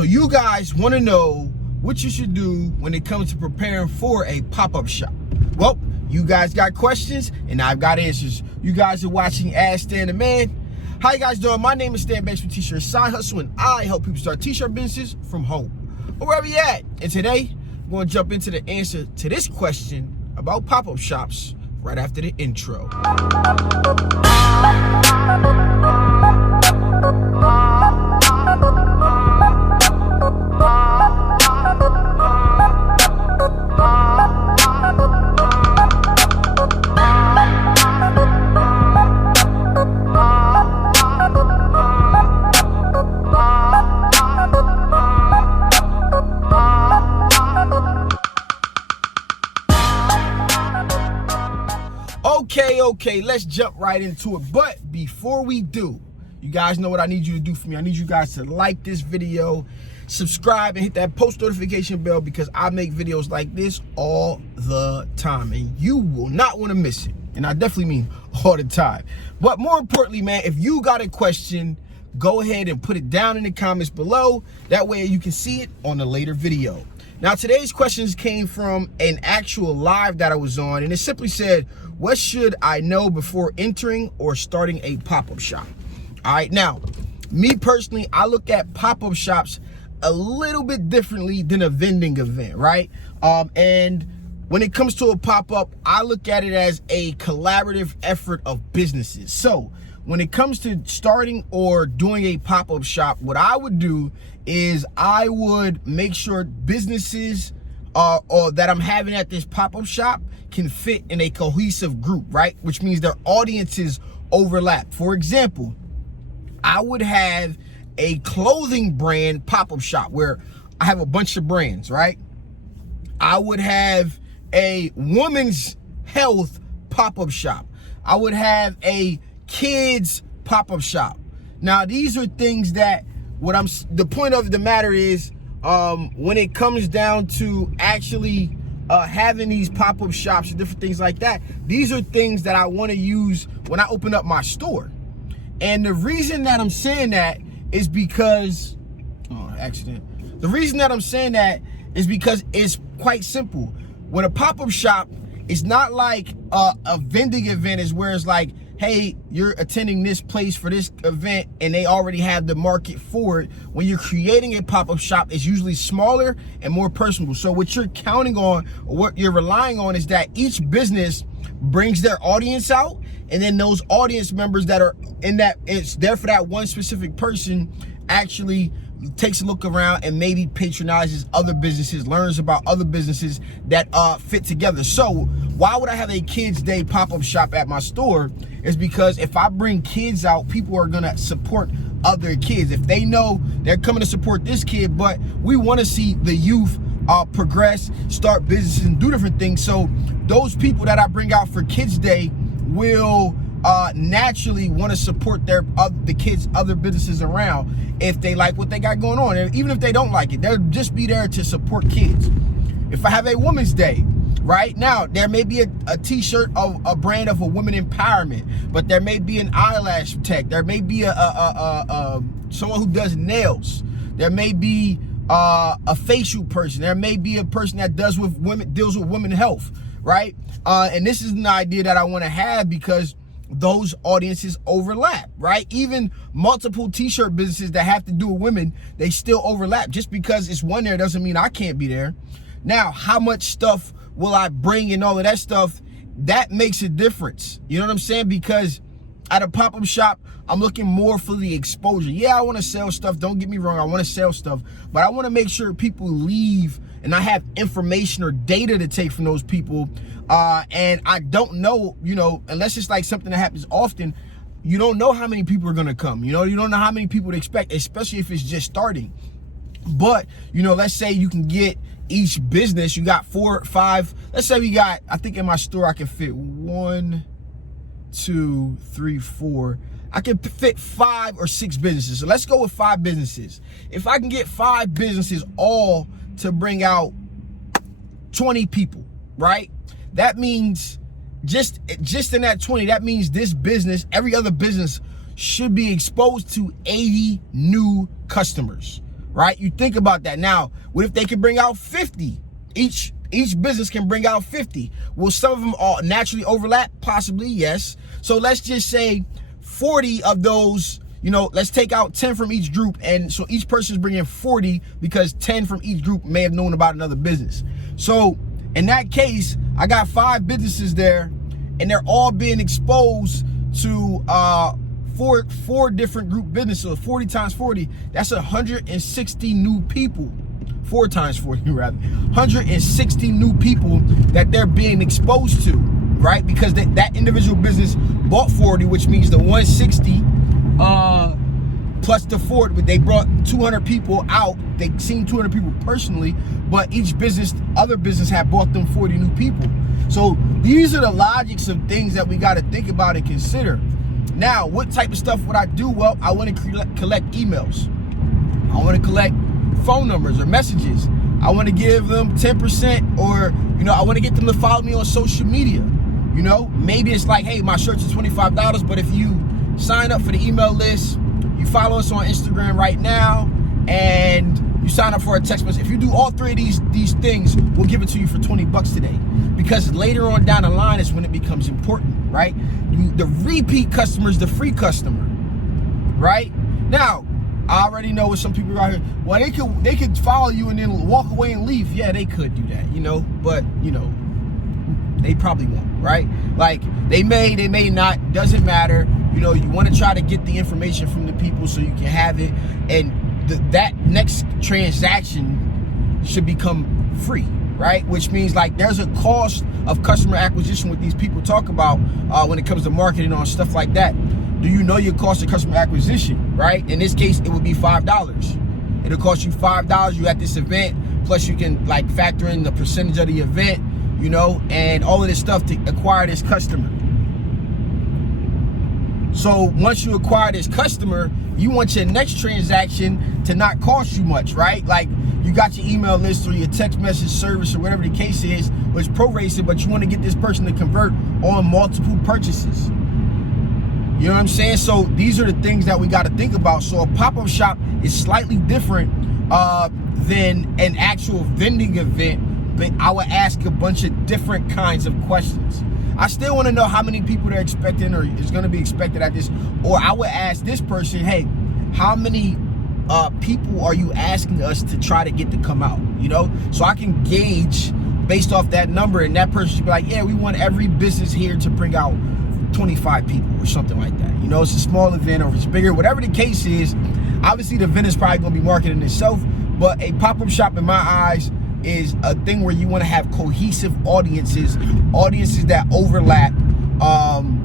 So you guys want to know what you should do when it comes to preparing for a pop-up shop. Well, you guys got questions and I've got answers. You guys are watching Ask Stan the Man. How you guys doing? My name is Stan Banks with T-Shirt Side Hustle, and I help people start t-shirt businesses from home or wherever you at. And today, we're going to jump into the answer to this question about pop-up shops right after the intro. Okay, let's jump right into it. But before we do, you guys know what I need you to do for me. I need you guys to like this video, subscribe, and hit that post notification bell, because I make videos like this all the time and you will not want to miss it. And I definitely mean all the time. But more importantly, man, if you got a question, go ahead and put it down in the comments below. That way you can see it on a later video. Now, today's questions came from an actual live that I was on, and it simply said, what should I know before entering or starting a pop-up shop? All right, now, me personally, I look at pop-up shops a little bit differently than a vending event, right? And when it comes to a pop-up, I look at it as a collaborative effort of businesses. So when it comes to starting or doing a pop-up shop, what I would do is I would make sure businesses or that I'm having at this pop-up shop can fit in a cohesive group, right? Which means their audiences overlap. For example, I would have a clothing brand pop-up shop where I have a bunch of brands, right? I would have a women's health pop-up shop. I would have a kids pop-up shop. Now, these are things that the point of the matter is, when it comes down to actually having these pop-up shops and different things like that, these are things that I want to use when I open up my store. And the reason that I'm saying that is because, the reason that I'm saying that is because it's quite simple. When a pop-up shop, it's not like a vending event is where it's like, hey, you're attending this place for this event and they already have the market for it. When you're creating a pop-up shop, it's usually smaller and more personal. So what you're counting on, or what you're relying on, is that each business brings their audience out, and then those audience members that are in that, it's there for that one specific person, actually takes a look around and maybe patronizes other businesses, learns about other businesses that fit together. So why would I have a kids day pop-up shop at my store? Is because if I bring kids out, people are gonna support other kids. If they know they're coming to support this kid, but we want to see the youth progress, start businesses, and do different things. So those people that I bring out for kids day will naturally want to support the kids' other businesses around if they like what they got going on. And even if they don't like it, they'll just be there to support kids. If I have a women's day, right now, there may be a t-shirt of a brand of a women empowerment, but there may be an eyelash tech. There may be someone who does nails. There may be a facial person. There may be a person that deals with women health, right? And this is an idea that I want to have because those audiences overlap, right? Even multiple t-shirt businesses that have to do with women, they still overlap. Just because it's one there doesn't mean I can't be there. Now, how much stuff will I bring and all of that stuff? That makes a difference. You know what I'm saying? Because at a pop-up shop, I'm looking more for the exposure. Yeah, I want to sell stuff. Don't get me wrong. I want to sell stuff, but I want to make sure people leave and I have information or data to take from those people. And I don't know, unless it's like something that happens often, you don't know how many people are going to come. You don't know how many people to expect, especially if it's just starting. But, let's say you can get each business, you got 4 or 5. Let's say we got, I think in my store, I can fit 1, 2, 3, 4. I can fit 5 or 6 businesses. So let's go with 5 businesses. If I can get 5 businesses all to bring out 20 people, right? That means just in that 20, that means this business, every other business should be exposed to 80 new customers, right? You think about that. Now, what if they can bring out 50? Each business can bring out 50. Will some of them all naturally overlap? Possibly, yes. So let's just say 40 of those, you know, let's take out 10 from each group. And so each person is bringing 40 because 10 from each group may have known about another business. So in that case, I got 5 businesses there, and they're all being exposed to four different group businesses. So 40 times 40, that's 160 new people. 4 times 40 rather, 160 new people that they're being exposed to, right? Because that individual business bought 40, which means the 160 plus the 40, they brought 200 people out. They seen 200 people personally, but each other business had bought them 40 new people. So these are the logics of things that we got to think about and consider. Now, what type of stuff would I do? Well, I want to collect emails. I want to collect phone numbers or messages. I want to give them 10%, or, you know, I want to get them to follow me on social media. You know, maybe it's like, hey, my shirts are $25, but if you sign up for the email list, you follow us on Instagram right now, and you sign up for a text message. If you do all 3 of these things, we'll give it to you for $20 today. Because later on down the line is when it becomes important, right? The repeat customer is the free customer, right? Now, I already know what some people are out here. Well, they could follow you and then walk away and leave. Yeah, they could do that, you know, but you know, they probably won't, right? Like they may not, doesn't matter. You know, you want to try to get the information from the people so you can have it, and that next transaction should become free, right? Which means like there's a cost of customer acquisition with these people talk about when it comes to marketing on stuff like that. Do you know your cost of customer acquisition, right? In this case, it would be $5. It'll cost you $5. You at this event, plus you can like factor in the percentage of the event, you know, and all of this stuff to acquire this customer. So once you acquire this customer, you want your next transaction to not cost you much, right? Like you got your email list or your text message service or whatever the case is, which prorated, but you want to get this person to convert on multiple purchases. You know what I'm saying? So these are the things that we got to think about. So a pop-up shop is slightly different than an actual vending event, but I would ask a bunch of different kinds of questions. I still want to know how many people they're expecting or is going to be expected at this. Or I would ask this person, hey, how many people are you asking us to try to get to come out? You know, so I can gauge based off that number, and that person should be like, yeah, we want every business here to bring out 25 people or something like that. You know, it's a small event or it's bigger, whatever the case is. Obviously the event is probably going to be marketing itself, but a pop-up shop in my eyes is a thing where you want to have cohesive audiences that overlap.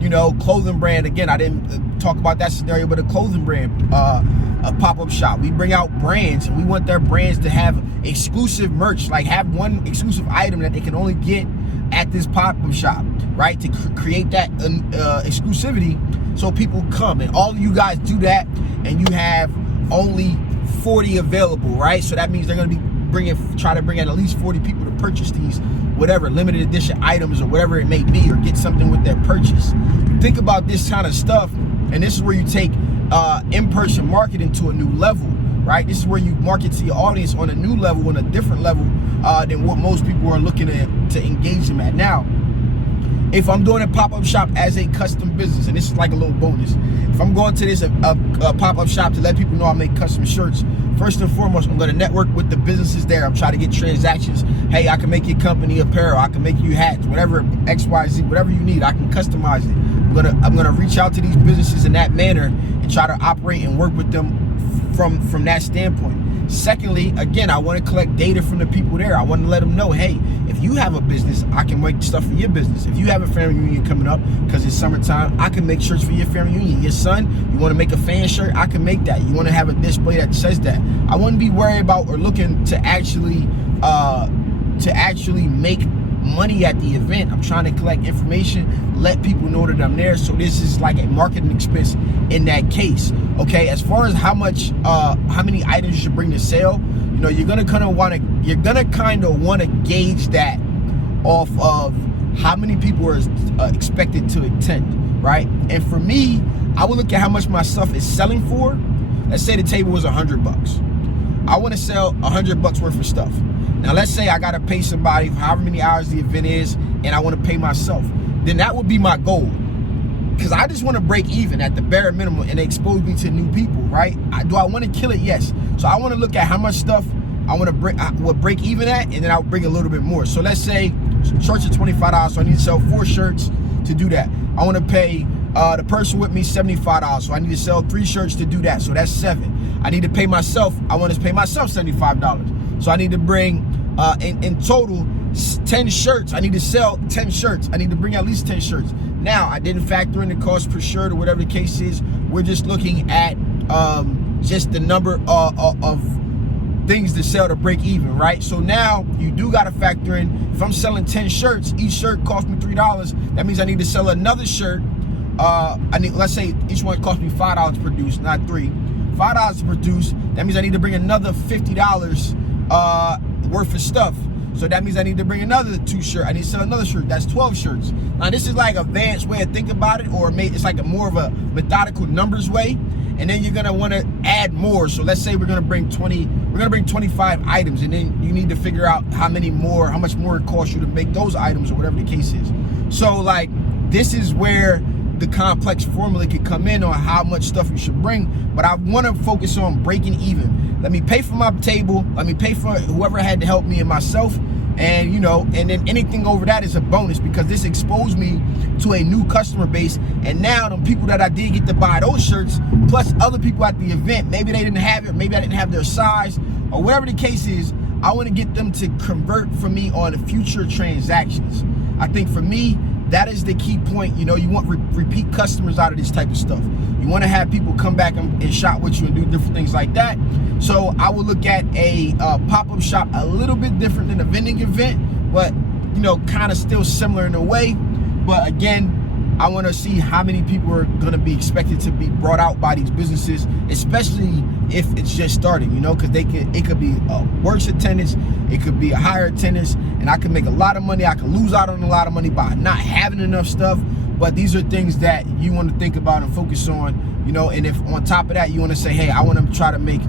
You know, clothing brand, again, I didn't talk about that scenario, but a clothing brand, a pop-up shop, we bring out brands and we want their brands to have exclusive merch, like have one exclusive item that they can only get at this pop-up shop, right? To create that exclusivity so people come, and all of you guys do that, and you have only 40 available, right? So that means they're going to be try to bring in at least 40 people to purchase these whatever limited edition items or whatever it may be, or get something with their purchase. Think about this kind of stuff, and this is where you take in-person marketing to a new level, right? This is where you market to your audience on a new level, on a different level than what most people are looking to engage them at now. If I'm doing a pop-up shop as a custom business, and this is like a little bonus, if I'm going to this a pop-up shop to let people know I make custom shirts, first and foremost, I'm going to network with the businesses there. I'm trying to get transactions. Hey, I can make your company apparel. I can make you hats, whatever, XYZ, whatever you need. I can customize it. I'm gonna reach out to these businesses in that manner and try to operate and work with them from that standpoint. Secondly, again, I want to collect data from the people there. I want to let them know, hey, if you have a business, I can make stuff for your business. If you have a family reunion coming up, because it's summertime, I can make shirts for your family reunion. Your son, you want to make a fan shirt, I can make that. You want to have a display that says that. I wouldn't be worried about or looking to actually make money at the event. I'm trying to collect information, let people know that I'm there. So this is like a marketing expense in that case. Okay, as far as how many items you should bring to sale, you know, you're gonna kind of want to gauge that off of how many people are expected to attend, right? And for me, I would look at how much my stuff is selling for. Let's say the table was $100. I want to sell $100 worth of stuff. Now let's say I got to pay somebody for however many hours the event is, and I want to pay myself. Then that would be my goal, because I just want to break even at the bare minimum and expose me to new people, right? Do I want to kill it? Yes. So I want to look at how much stuff I want to break even at, and then I'll bring a little bit more. So let's say shirts are $25, so I need to sell 4 shirts to do that. I want to pay the person with me $75, so I need to sell 3 shirts to do that. So that's 7. I need to pay myself. I want to pay myself $75. So I need to bring in total 10 shirts. I need to sell 10 shirts. I need to bring at least 10 shirts. Now, I didn't factor in the cost per shirt or whatever the case is. We're just looking at just the number of things to sell to break even, right? So now you do got to factor in, if I'm selling 10 shirts, each shirt cost me $3. That means I need to sell another shirt. Let's say each one cost me $5 to produce, not $3. $5 to produce. That means I need to bring another $50 worth of stuff. So that means I need to bring another 2 shirts. I need to sell another shirt. That's 12 shirts. Now this is like an advanced way of thinking about it, or it's like more of a methodical numbers way. And then you're gonna want to add more. So let's say we're gonna bring 25 items, and then you need to figure out how much more it costs you to make those items, or whatever the case is. So like, this is where the complex formula could come in on how much stuff you should bring. But I want to focus on breaking even. Let me pay for my table. Let me pay for whoever had to help me and myself. And and then anything over that is a bonus, because this exposed me to a new customer base. And now the people that I did get to buy those shirts, plus other people at the event, maybe they didn't have it, maybe I didn't have their size, or whatever the case is, I want to get them to convert from me on future transactions. I think for me, that is the key point. You want repeat customers out of this type of stuff. You want to have people come back and shop with you and do different things like that. So I will look at a pop-up shop a little bit different than a vending event, but kind of still similar in a way. But again, I want to see how many people are going to be expected to be brought out by these businesses, especially if it's just starting, because it could be a worse attendance, it could be a higher attendance, and I can make a lot of money. I can lose out on a lot of money by not having enough stuff. But these are things that you want to think about and focus on, and if on top of that, you want to say, hey, I want to try to make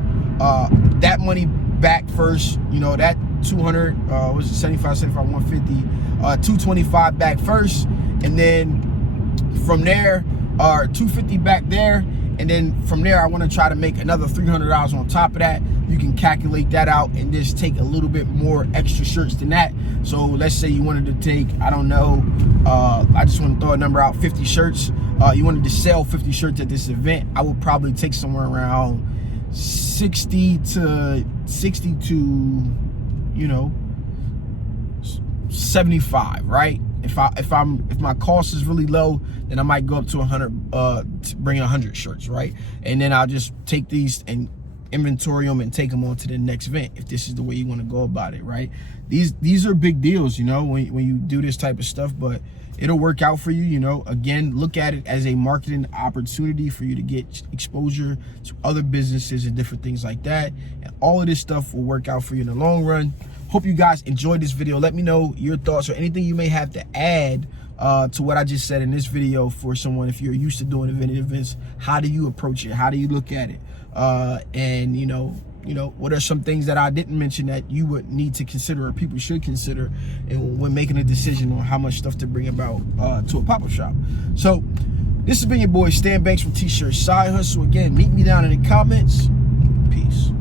that money back first, that 200, 75, 150, 225 back first, and then from there, 250 back there, and then from there I want to try to make another $300 on top of that. You can calculate that out and just take a little bit more extra shirts than that. So let's say you wanted to take, I don't know, I just want to throw a number out, 50 shirts. You wanted to sell 50 shirts at this event. I would probably take somewhere around 60 to 75, right? If my cost is really low, then I might go up to 100, to bring 100 shirts, right? And then I'll just take these and inventory them and take them on to the next event, if this is the way you want to go about it, right? These are big deals, when you do this type of stuff, but it'll work out for you. Again, look at it as a marketing opportunity for you to get exposure to other businesses and different things like that, and all of this stuff will work out for you in the long run. Hope you guys enjoyed this video. Let me know your thoughts or anything you may have to add to what I just said in this video for someone. If you're used to doing events, how do you approach it? How do you look at it? And what are some things that I didn't mention that you would need to consider, or people should consider, when making a decision on how much stuff to bring about to a pop-up shop. So this has been your boy Stan Banks from T-Shirt Side Hustle. Again, meet me down in the comments. Peace.